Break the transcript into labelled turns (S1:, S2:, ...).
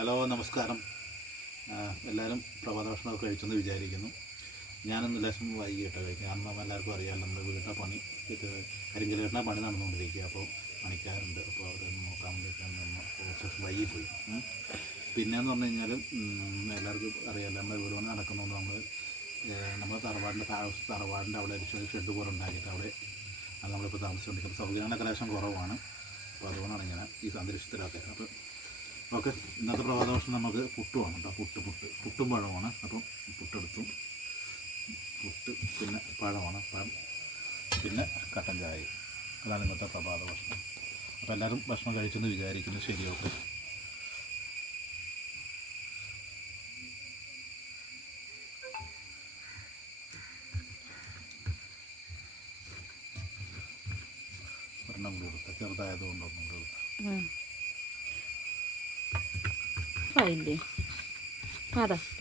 S1: Hello നമസ്കാരം. എല്ലാവരും പ്രഭാത ഭക്ഷണമൊക്കെ കഴിച്ചെന്ന് വിചാരിക്കുന്നു. ഞാനൊന്ന് ലേശം വൈകിട്ട് കഴിക്കും. കാരണം എല്ലാവർക്കും അറിയാമല്ലോ നമ്മുടെ വീട്ടിലെ പണി. ഇത് പണി നടന്നുകൊണ്ടിരിക്കുക. അപ്പോൾ പണിക്കാരുണ്ട്. അപ്പോൾ അവർ നോക്കാൻ വേണ്ടിയിട്ടാണ് ഉം. പിന്നെയെന്ന് പറഞ്ഞു കഴിഞ്ഞാൽ എല്ലാവർക്കും അറിയാമല്ലോ നമ്മുടെ വീട് പണി നടക്കുന്നതുകൊണ്ട് നമ്മൾ നമ്മൾ തറവാടിന്റെ തറവാടിന്റെ അവിടെ ഒരു ഷെഡ് പോലെ ഉണ്ടാക്കിയിട്ട് അവിടെ അത് നമ്മളിപ്പോൾ താമസിച്ചുകൊണ്ടിരിക്കുന്നത് സൗകര്യങ്ങളുടെ കലാശം കുറവാണ്. അപ്പോൾ അതുകൊണ്ടാണ് ഇങ്ങനെ ഈ അന്തരീക്ഷത്തിലൊക്കെ അപ്പോൾ ഓക്കെ ഇന്നത്തെ പ്രഭാത ഭക്ഷണം നമുക്ക് പുട്ടുമാണ് കേട്ടോ. പുട്ട് പുട്ട്. പുട്ടും പഴമാണ് അപ്പം പുട്ടെടുത്തു. പുട്ട് പിന്നെ പഴമാണ്. പഴം പിന്നെ കട്ടൻ ചായ. അതാണ് ഇന്നത്തെ പ്രഭാത ഭക്ഷണം അപ്പോൾ എല്ലാവരും ഭക്ഷണം കഴിച്ചെന്ന് വിചാരിക്കുന്നു. ശരി ഓക്കെ ഒരെണ്ണം കൂടി കൊടുത്ത ചെറുതായതുകൊണ്ട് കൊടുത്ത
S2: అయిద్ది పద.